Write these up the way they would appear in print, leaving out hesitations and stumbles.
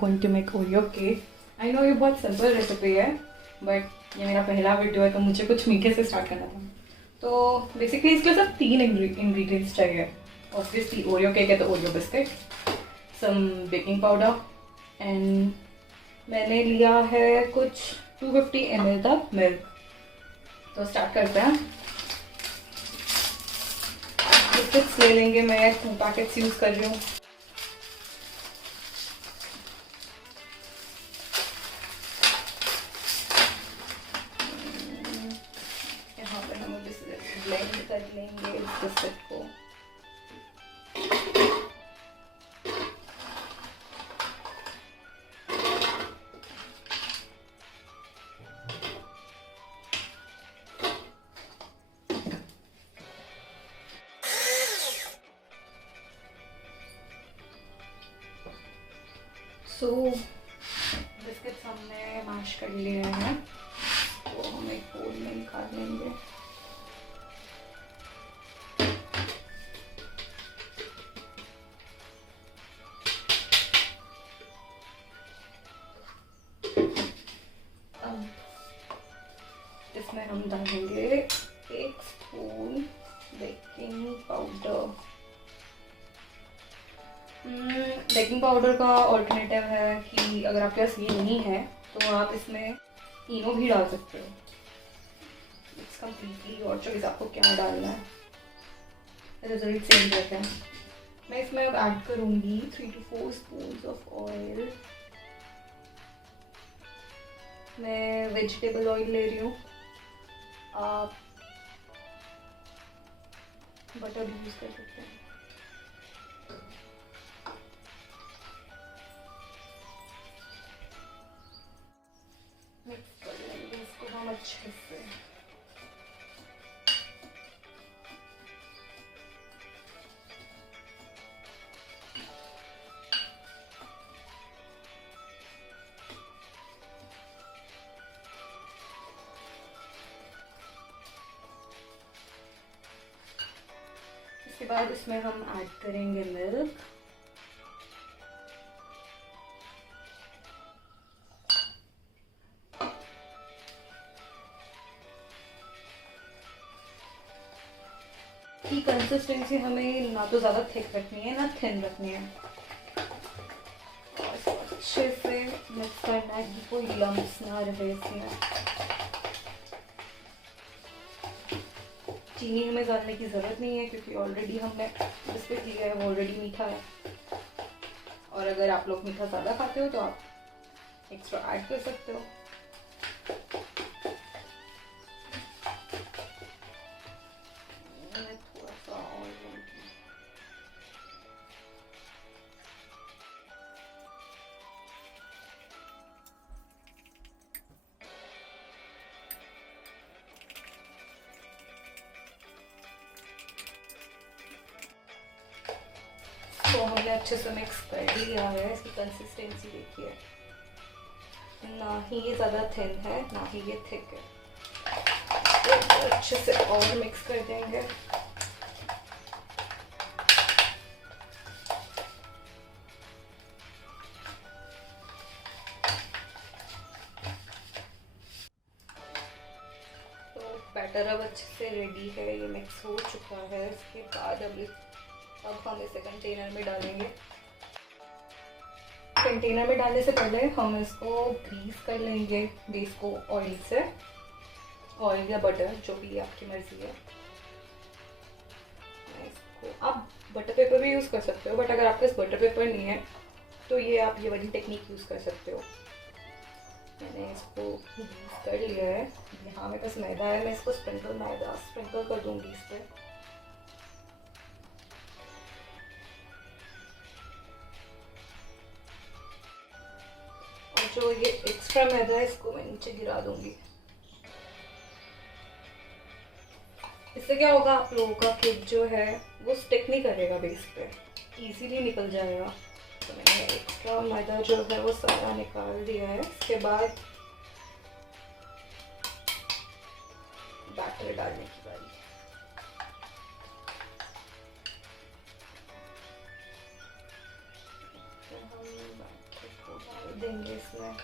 Going to make Oreo cake. I know ये बहुत simple recipe है, बट ये मेरा पहला वीडियो है तो मुझे कुछ मीठे से स्टार्ट करना था। तो बेसिकली इसके लिए सब 3 इंग्रेडिएंट्स चाहिए। ऑब्वियसली ओरियो केक है तो Oreo biscuit, some baking powder and मैंने लिया है कुछ 250 ml तक मिल्क। तो स्टार्ट करते हैं। बिस्किट्स ले लेंगे, मैं 2 पैकेट्स यूज़ कर रही हूँ। यहाँ पर हम ब्लेंड कर लेंगे इस बिस्किट को। सो बिस्किट्स हमने मैश कर लिए हैं, तो हम एक बोल में निकाल लेंगे। अब इसमें हम डालेंगे 1 spoon baking powder. Baking powder का ऑल्टरनेटिव है कि अगर आपके पास ये नहीं है तो आप इसमें इनो भी डाल सकते हो। इट्स कम्प्लीटली और चॉइस आपको क्या डालना है, रिजल्ट सेम रहता है। मैं इसमें अब ऐड करूँगी 3 to 4 स्पून ऑफ ऑयल। मैं वेजिटेबल ऑयल ले रही हूँ, आप बटर भी यूज़ कर सकते हैं। मिक्स कर लेंगे इसको हम अच्छे से। इसके बाद इसमें हम ऐड करेंगे मिल्क। की कंसिस्टेंसी हमें ना तो ज़्यादा थिक रखनी है ना थिन रखनी है। अच्छे से मिक्स करना है कि कोई लम्प्स ना रहे इसमें। चीनी हमें डालने की ज़रूरत नहीं है क्योंकि ऑलरेडी हमने बिस्किट लिया है, वो ऑलरेडी मीठा है। और अगर आप लोग मीठा ज़्यादा खाते हो तो आप एक्स्ट्रा ऐड कर सकते हो। तो हमने अच्छे से मिक्स कर लिया है। इसकी कंसिस्टेंसी देखिए, ना ही ये ज़्यादा थिन है ना ही ये थिक है। तो अच्छे से और मिक्स कर देंगे। तो बैटर अब अच्छे से रेडी है, ये मिक्स हो चुका है। इसके बाद अब हम इसे कंटेनर में डालेंगे। कंटेनर में डालने से पहले हम इसको ग्रीस कर लेंगे बेस को ऑयल से, ऑयल या बटर जो भी आपकी मर्जी है। इसको आप बटर पेपर भी यूज़ कर सकते हो, बट अगर आपके पास बटर पेपर नहीं है तो ये आप ये वाली टेक्निक यूज़ कर सकते हो। मैंने इसको ग्रीस कर लिया है। यहाँ मेरे पास मैदा है, मैं इसको मैदा स्प्रिंकल कर दूँगी इस पर। जो ये एक्स्ट्रा मैदा है इसको मैं नीचे गिरा दूंगी। इससे क्या होगा, आप लोगों का केक जो है वो स्टिक नहीं करेगा बेस पे, इजीली निकल जाएगा। तो मैंने एक्स्ट्रा मैदा जो है वो सारा निकाल दिया है। इसके बाद बैटर डालने की बारी। तो हम बैटर को देंगे इसमें।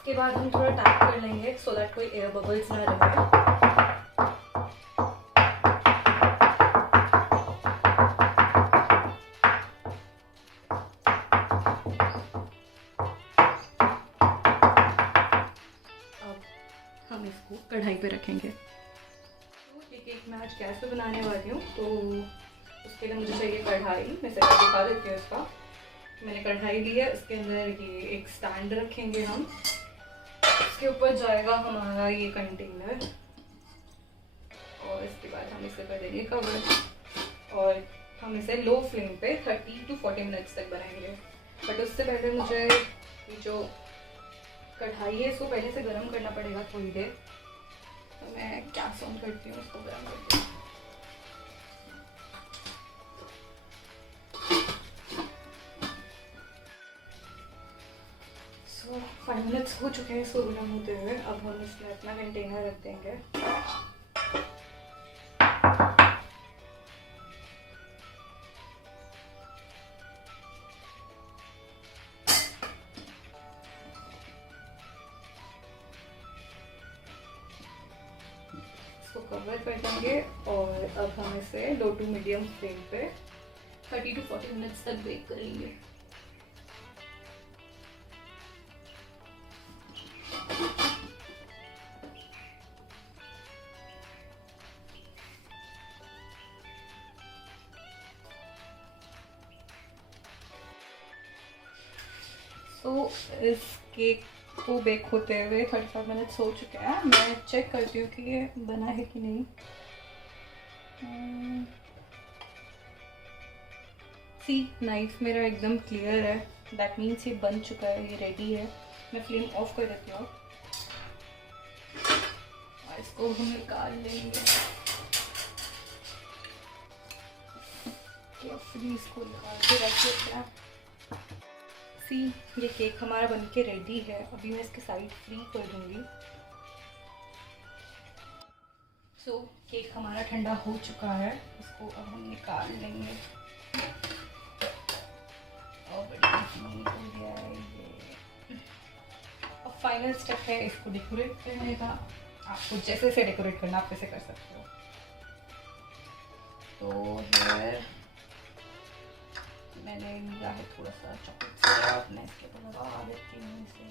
इसके बाद हम थोड़ा टैप कर लेंगे सो दैट कोई एयर बबल्स ना रहे। हम इसको कढ़ाई पे रखेंगे। तो ये केक मैं आज गैस पे बनाने वाली हूँ, तो उसके लिए मुझे चाहिए कढ़ाई। मैं से दिखा देती हूँ इसका। मैंने कढ़ाई ली है, उसके अंदर ये एक स्टैंड रखेंगे हम। इसके ऊपर जाएगा हमारा ये कंटेनर और इसके बाद हम इसे कर देंगे कवर और हम इसे लो फ्लेम पे 30 to 40 मिनट्स तक बनाएंगे। बट उससे पहले मुझे ये जो कढ़ाई है इसको पहले से गर्म करना पड़ेगा थोड़ी देर। तो मैं गैस ऑन करती हूँ, इसको गर्म करती हूँ। सो 5 मिनट्स हो चुके हैं इसको गर्म होते हुए। अब हम इसमें अपना कंटेनर रख देंगे। इसको कवर कर देंगे और अब हम इसे लो टू मीडियम फ्लेम पे 30 to 40 मिनट्स तक बेक करेंगे। तो इस केक को बेक होते हुए 35 मिनट्स हो चुके हैं। मैं चेक करती हूँ कि ये बना है कि नहीं। सी नाइफ मेरा एकदम क्लियर है, दैट मीन्स ये बन चुका है, ये रेडी है। मैं फ्लेम ऑफ कर देती हूँ और इसको हम निकाल लेंगे। फिर इसको निकाल के रख देते हैं। सी ये केक हमारा बनके रेडी है। अभी मैं इसके साइड फ्री कर दूंगी। सो केक हमारा ठंडा हो चुका है, इसको अब हम निकाल लेंगे। और बढ़िया स्मूथ हो गया है ये। अब फाइनल स्टेप है इसको डेकोरेट करने का। आपको जैसे से डेकोरेट करना आप वैसे कर सकते हो। तो हेयर मैंने लिया है थोड़ा सा चॉकलेट सिरप, मैं इसके ऊपर लगा देती हूँ इसे।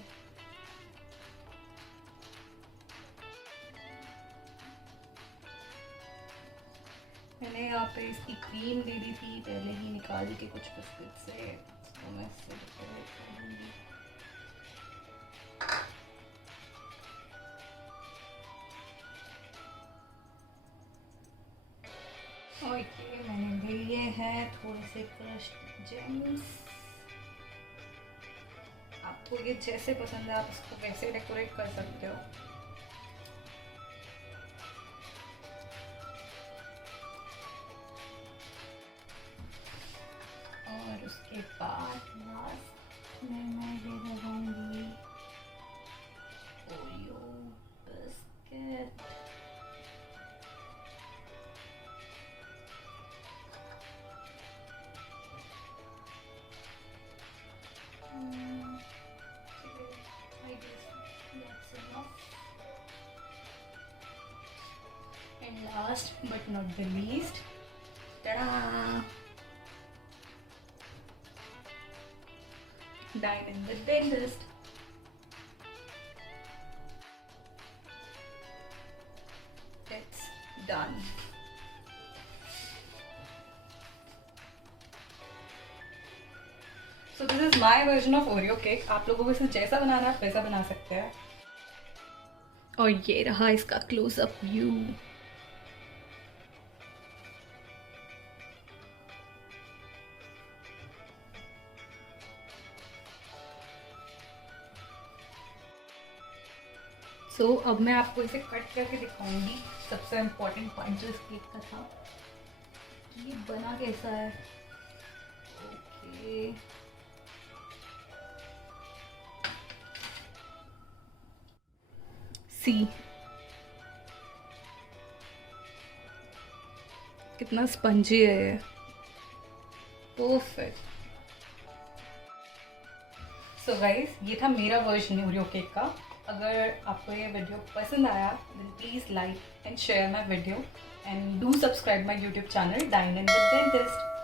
मैंने यहाँ पे इसकी क्रीम ले ली थी पहले ही निकाल के कुछ बिस्किट से, तो मैं इससे डेकोरेट कर दूँगी। ओके मैंने लिए हैं थोड़े से क्रश्ड जेम्स। आपको ये जैसे पसंद है आप इसको वैसे डेकोरेट कर सकते हो। और उसके बाद लास्ट में मैं ये लगाऊंगी Oreo biscuit. And last but not the least, ta-da! Dine in the dentist. It's done. So this is my version of Oreo cake. आप लोगों को इसे जैसा बनाना है आप वैसा बना सकते हैं। और ये रहा इसका क्लोज अप व्यू। सो अब मैं आपको इसे कट करके दिखाऊंगी। सबसे इम्पोर्टेंट पॉइंट जो इस केक का था कि ये बना कैसा है। ओके सी कितना स्पंजी है ये, परफेक्ट। सो गाइस, ये था मेरा वर्जन ओरियो केक का। अगर आपको ये वीडियो पसंद आया then please like and share my video and do subscribe my YouTube channel dine and with dentist.